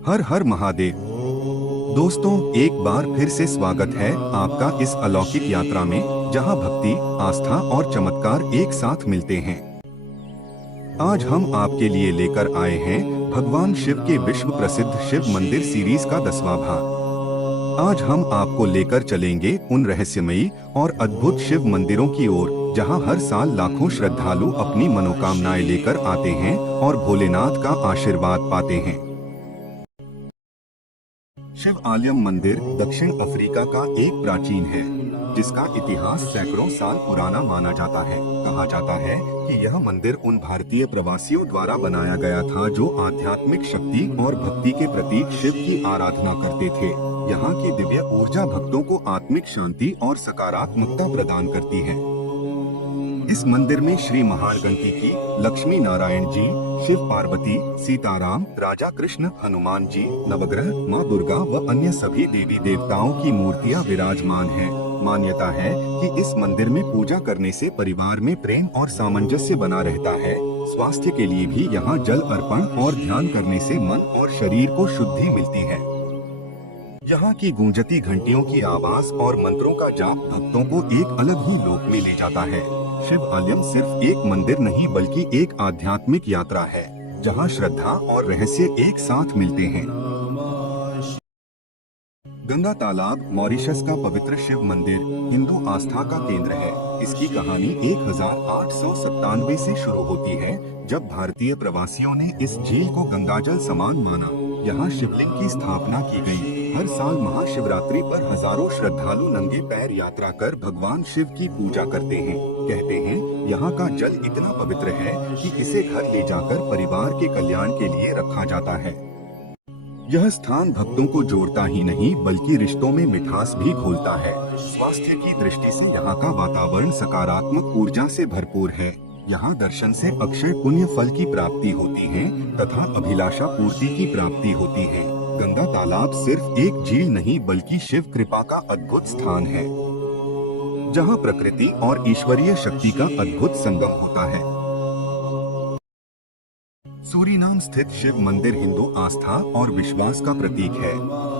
हर हर महादेव। दोस्तों, एक बार फिर से स्वागत है आपका इस अलौकिक यात्रा में, जहां भक्ति, आस्था और चमत्कार एक साथ मिलते हैं। आज हम आपके लिए लेकर आए हैं भगवान शिव के विश्व प्रसिद्ध शिव मंदिर सीरीज का 10वां भाग। आज हम आपको लेकर चलेंगे उन रहस्यमयी और अद्भुत शिव मंदिरों की ओर, जहां हर साल लाखों श्रद्धालु अपनी मनोकामनाएं लेकर आते हैं और भोलेनाथ का आशीर्वाद पाते हैं। शिव आलयम मंदिर दक्षिण अफ्रीका का एक प्राचीन है, जिसका इतिहास सैकड़ों साल पुराना माना जाता है। कहा जाता है कि यह मंदिर उन भारतीय प्रवासियों द्वारा बनाया गया था जो आध्यात्मिक शक्ति और भक्ति के प्रतीक शिव की आराधना करते थे। यहाँ की दिव्य ऊर्जा भक्तों को आत्मिक शांति और सकारात्मकता प्रदान करती है। इस मंदिर में श्री महागणपति, लक्ष्मी नारायण जी, शिव पार्वती, सीताराम, राजा कृष्ण, हनुमान जी, नवग्रह, माँ दुर्गा व अन्य सभी देवी देवताओं की मूर्तियाँ विराजमान हैं। मान्यता है कि इस मंदिर में पूजा करने से परिवार में प्रेम और सामंजस्य बना रहता है। स्वास्थ्य के लिए भी यहाँ जल अर्पण और ध्यान करने से मन और शरीर को शुद्धि मिलती है। यहाँ की गूंजती घंटियों की आवाज और मंत्रों का जाप भक्तों को एक अलग ही लोक में ले जाता है। शिव आलयम सिर्फ एक मंदिर नहीं बल्कि एक आध्यात्मिक यात्रा है, जहाँ श्रद्धा और रहस्य एक साथ मिलते हैं। गंगा तालाब मॉरिशस का पवित्र शिव मंदिर हिंदू आस्था का केंद्र है। इसकी कहानी 1897 से शुरू होती है, जब भारतीय प्रवासियों ने इस झील को गंगाजल समान माना। यहाँ शिवलिंग की स्थापना की गई। हर साल महाशिवरात्रि पर हजारों श्रद्धालु नंगे पैर यात्रा कर भगवान शिव की पूजा करते हैं। कहते हैं यहाँ का जल इतना पवित्र है कि इसे घर ले जाकर परिवार के कल्याण के लिए रखा जाता है। यह स्थान भक्तों को जोड़ता ही नहीं बल्कि रिश्तों में मिठास भी घोलता है। स्वास्थ्य की दृष्टि से यहाँ का वातावरण सकारात्मक ऊर्जा से भरपूर है। यहाँ दर्शन से अक्षय पुण्य फल की प्राप्ति होती है तथा अभिलाषा पूर्ति की प्राप्ति होती है। गंगा तालाब सिर्फ एक झील नहीं बल्कि शिव कृपा का अद्भुत स्थान है, जहाँ प्रकृति और ईश्वरीय शक्ति का अद्भुत संगम होता है। सूरीनाम स्थित शिव मंदिर हिंदू आस्था और विश्वास का प्रतीक है।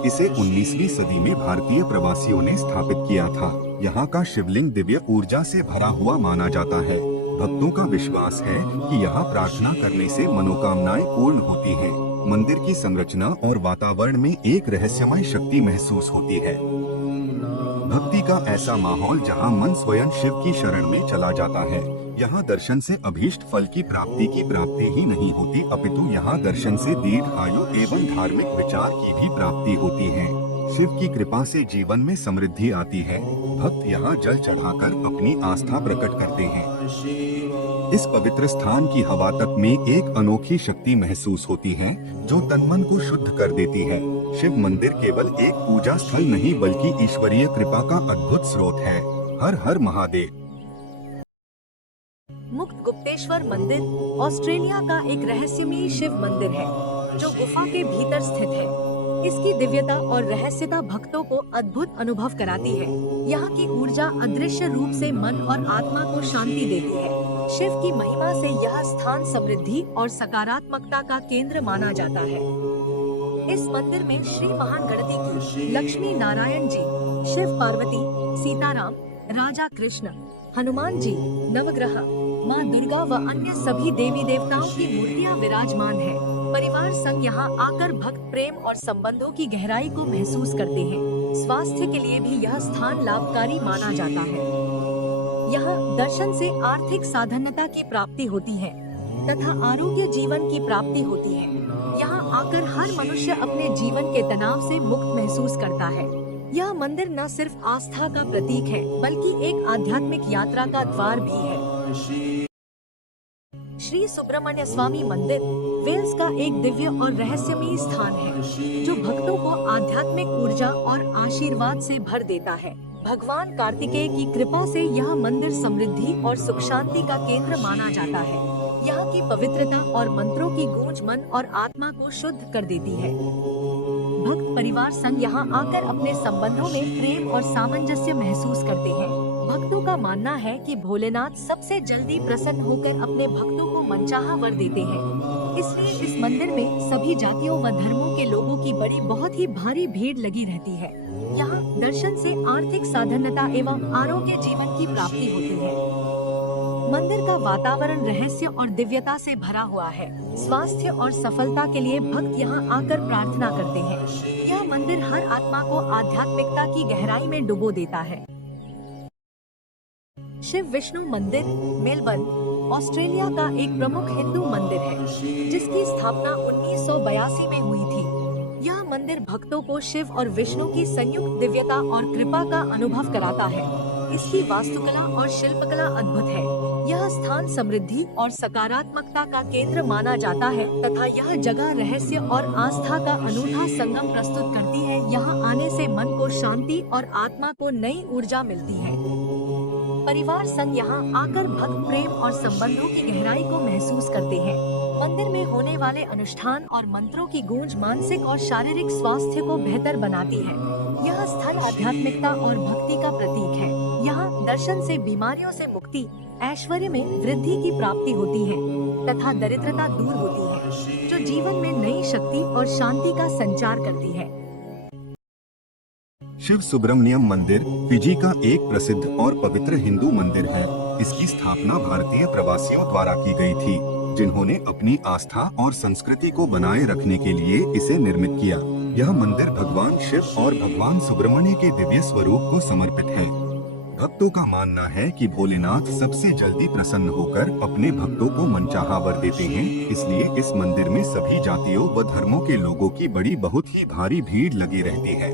इसे 19वीं सदी में भारतीय प्रवासियों ने स्थापित किया था। यहाँ का शिवलिंग दिव्य ऊर्जा से भरा हुआ माना जाता है। भक्तों का विश्वास है कि यहाँ प्रार्थना करने से मनोकामनाएं पूर्ण होती हैं। मंदिर की संरचना और वातावरण में एक रहस्यमय शक्ति महसूस होती है। भक्ति का ऐसा माहौल जहाँ मन स्वयं शिव की शरण में चला जाता है। यहाँ दर्शन से अभीष्ट फल की प्राप्ति ही नहीं होती, अपितु यहाँ दर्शन से दीर्घ आयु एवं धार्मिक विचार की भी प्राप्ति होती है। शिव की कृपा से जीवन में समृद्धि आती है। भक्त यहाँ जल चढ़ाकर अपनी आस्था प्रकट करते हैं। इस पवित्र स्थान की हवा तक में एक अनोखी शक्ति महसूस होती है, जो तन मन को शुद्ध कर देती है। शिव मंदिर केवल एक पूजा स्थल नहीं बल्कि ईश्वरीय कृपा का अद्भुत स्रोत है। हर हर महादेव। मुक्त गुप्तेश्वर मंदिर ऑस्ट्रेलिया का एक रहस्यमयी शिव मंदिर है, जो गुफा के भीतर स्थित है। इसकी दिव्यता और रहस्यता भक्तों को अद्भुत अनुभव कराती है। यहाँ की ऊर्जा अदृश्य रूप से मन और आत्मा को शांति देती है। शिव की महिमा से यह स्थान समृद्धि और सकारात्मकता का केंद्र माना जाता है। इस मंदिर में श्री महागणपति, लक्ष्मी नारायण जी, शिव पार्वती, सीताराम, राजा कृष्ण, हनुमान जी, नवग्रह, माँ दुर्गा व अन्य सभी देवी देवताओं की मूर्तियाँ विराजमान है। परिवार संग यहाँ आकर भक्त प्रेम और संबंधों की गहराई को महसूस करते हैं। स्वास्थ्य के लिए भी यह स्थान लाभकारी माना जाता है। यहाँ दर्शन से आर्थिक साधन्यता की प्राप्ति होती है तथा आरोग्य जीवन की प्राप्ति होती है। यहाँ आकर हर मनुष्य अपने जीवन के तनाव से मुक्त महसूस करता है। यह मंदिर न सिर्फ आस्था का प्रतीक है बल्कि एक आध्यात्मिक यात्रा का द्वार भी है। श्री सुब्रमण्य स्वामी मंदिर वेल्स का एक दिव्य और रहस्यमयी स्थान है, जो भक्तों को आध्यात्मिक ऊर्जा और आशीर्वाद से भर देता है। भगवान कार्तिकेय की कृपा से यह मंदिर समृद्धि और सुख शांति का केंद्र माना जाता है। यहाँ की पवित्रता और मंत्रों की गूंज मन और आत्मा को शुद्ध कर देती है। भक्त परिवार संग यहाँ आकर अपने संबंधों में प्रेम और सामंजस्य महसूस करते हैं। भक्तों का मानना है कि भोलेनाथ सबसे जल्दी प्रसन्न होकर अपने भक्तों को मनचाहा वर देते हैं। इसलिए इस मंदिर में सभी जातियों व धर्मों के लोगों की बहुत ही भारी भीड़ लगी रहती है। यहाँ दर्शन से आर्थिक साधन्यता एवं आरोग्य जीवन की प्राप्ति होती है। मंदिर का वातावरण रहस्य और दिव्यता से भरा हुआ है। स्वास्थ्य और सफलता के लिए भक्त यहाँ आकर प्रार्थना करते हैं। यह मंदिर हर आत्मा को आध्यात्मिकता की गहराई में डुबो देता है। शिव विष्णु मंदिर मेलबर्न, ऑस्ट्रेलिया का एक प्रमुख हिंदू मंदिर है, जिसकी स्थापना 1982 में हुई थी। यह मंदिर भक्तों को शिव और विष्णु की संयुक्त दिव्यता और कृपा का अनुभव कराता है। इसकी वास्तुकला और शिल्पकला अद्भुत है। यह स्थान समृद्धि और सकारात्मकता का केंद्र माना जाता है तथा यह जगह रहस्य और आस्था का अनूठा संगम प्रस्तुत करती है। यहाँ आने से मन को शांति और आत्मा को नई ऊर्जा मिलती है। परिवार संग यहाँ आकर भक्त प्रेम और संबंधों की गहराई को महसूस करते हैं। मंदिर में होने वाले अनुष्ठान और मंत्रों की गूंज मानसिक और शारीरिक स्वास्थ्य को बेहतर बनाती है। यह स्थल आध्यात्मिकता और भक्ति का प्रतीक है। यहाँ दर्शन से बीमारियों से मुक्ति, ऐश्वर्य में वृद्धि की प्राप्ति होती है तथा दरिद्रता दूर होती है, जो जीवन में नई शक्ति और शांति का संचार करती है। शिव सुब्रमण्यम मंदिर फिजी का एक प्रसिद्ध और पवित्र हिंदू मंदिर है। इसकी स्थापना भारतीय प्रवासियों द्वारा की गई थी, जिन्होंने अपनी आस्था और संस्कृति को बनाए रखने के लिए इसे निर्मित किया। यह मंदिर भगवान शिव और भगवान सुब्रमण्य के दिव्य स्वरूप को समर्पित है। भक्तों का मानना है कि भोलेनाथ सबसे जल्दी प्रसन्न होकर अपने भक्तों को मनचाहा वर देते हैं, इसलिए इस मंदिर में सभी जातियों व धर्मों के लोगों की बहुत ही भारी भीड़ लगी रहती है।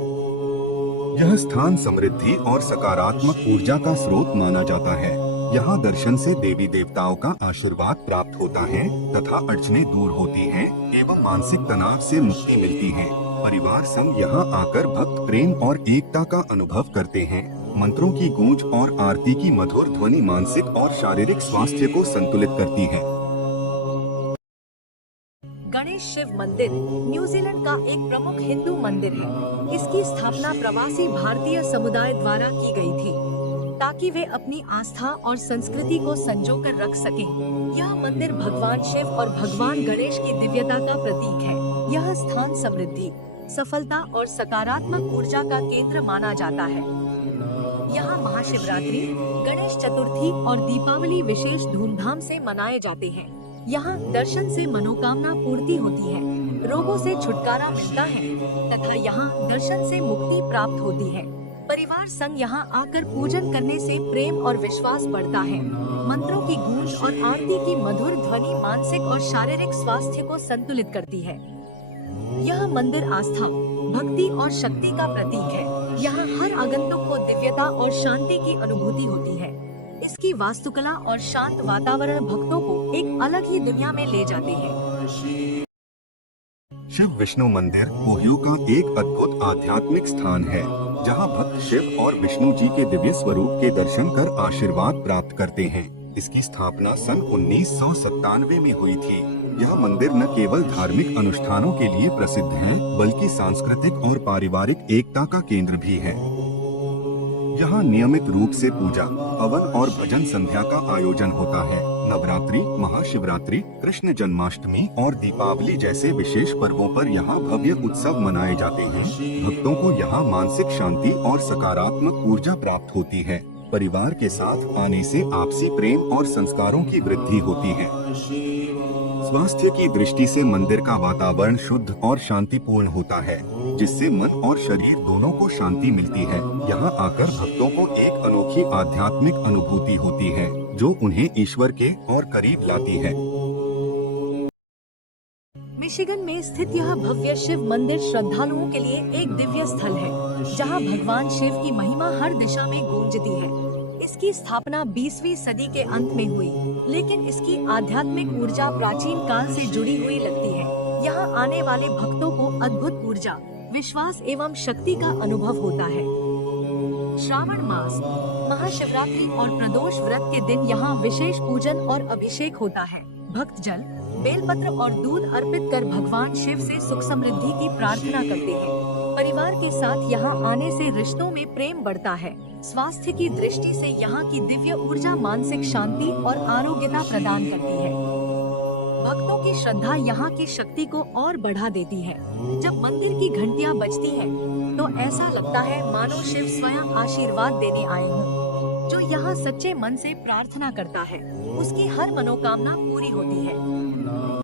यह स्थान समृद्धि और सकारात्मक ऊर्जा का स्रोत माना जाता है। यहाँ दर्शन से देवी देवताओं का आशीर्वाद प्राप्त होता है तथा अड़चनें दूर होती हैं एवं मानसिक तनाव से मुक्ति मिलती है। परिवार संग यहाँ आकर भक्त प्रेम और एकता का अनुभव करते हैं। मंत्रों की गूंज और आरती की मधुर ध्वनि मानसिक और शारीरिक स्वास्थ्य को संतुलित करती है। गणेश शिव मंदिर न्यूजीलैंड का एक प्रमुख हिंदू मंदिर है। इसकी स्थापना प्रवासी भारतीय समुदाय द्वारा की गई थी, ताकि वे अपनी आस्था और संस्कृति को संजोकर रख सकें। यह मंदिर भगवान शिव और भगवान गणेश की दिव्यता का प्रतीक है। यह स्थान समृद्धि, सफलता और सकारात्मक ऊर्जा का केंद्र माना जाता है। यहाँ महाशिवरात्रि, गणेश चतुर्थी और दीपावली विशेष धूमधाम से मनाए जाते हैं। यहाँ दर्शन से मनोकामना पूर्ति होती है, रोगों से छुटकारा मिलता है तथा यहाँ दर्शन से मुक्ति प्राप्त होती है। परिवार संग यहाँ आकर पूजन करने से प्रेम और विश्वास बढ़ता है। मंत्रों की गूंज और आरती की मधुर ध्वनि मानसिक और शारीरिक स्वास्थ्य को संतुलित करती है। यह मंदिर आस्था, भक्ति और शक्ति का प्रतीक है। यहाँ हर आगंतुक को दिव्यता और शांति की अनुभूति होती है। इसकी वास्तुकला और शांत वातावरण भक्तों को एक अलग ही दुनिया में ले जाते हैं। शिव विष्णु मंदिर ओहियो का एक अद्भुत आध्यात्मिक स्थान है, जहां भक्त शिव और विष्णु जी के दिव्य स्वरूप के दर्शन कर आशीर्वाद प्राप्त करते हैं। इसकी स्थापना सन 1997 में हुई थी। यह मंदिर न केवल धार्मिक अनुष्ठानों के लिए प्रसिद्ध है, बल्कि सांस्कृतिक और पारिवारिक एकता का केंद्र भी है। यहाँ नियमित रूप से पूजा, हवन और भजन संध्या का आयोजन होता है। नवरात्रि, महाशिवरात्रि, कृष्ण जन्माष्टमी और दीपावली जैसे विशेष पर्वों पर यहाँ भव्य उत्सव मनाए जाते हैं। भक्तों को यहाँ मानसिक शांति और सकारात्मक ऊर्जा प्राप्त होती है। परिवार के साथ आने से आपसी प्रेम और संस्कारों की वृद्धि होती है। स्वास्थ्य की दृष्टि से मंदिर का वातावरण शुद्ध और शांतिपूर्ण होता है, जिससे मन और शरीर दोनों को शांति मिलती है। यहाँ आकर भक्तों को एक अनोखी आध्यात्मिक अनुभूति होती है, जो उन्हें ईश्वर के और करीब लाती है। मिशिगन में स्थित यह भव्य शिव मंदिर श्रद्धालुओं के लिए एक दिव्य स्थल है, जहां भगवान शिव की महिमा हर दिशा में गूंजती है। इसकी स्थापना 20वीं सदी के अंत में हुई, लेकिन इसकी आध्यात्मिक ऊर्जा प्राचीन काल से जुड़ी हुई लगती है। यहाँ आने वाले भक्तों को अद्भुत ऊर्जा, विश्वास एवं शक्ति का अनुभव होता है। श्रावण मास, महाशिवरात्रि और प्रदोष व्रत के दिन यहाँ विशेष पूजन और अभिषेक होता है। भक्त जल, बेलपत्र और दूध अर्पित कर भगवान शिव से सुख समृद्धि की प्रार्थना करते हैं। परिवार के साथ यहाँ आने से रिश्तों में प्रेम बढ़ता है। स्वास्थ्य की दृष्टि से यहाँ की दिव्य ऊर्जा मानसिक शांति और आरोग्यता प्रदान करती है। भक्तों की श्रद्धा यहाँ की शक्ति को और बढ़ा देती है। जब मंदिर की घंटियाँ बजती है तो ऐसा लगता है मानो शिव स्वयं आशीर्वाद देने आए हों। जो यहाँ सच्चे मन से प्रार्थना करता है उसकी हर मनोकामना पूरी होती है।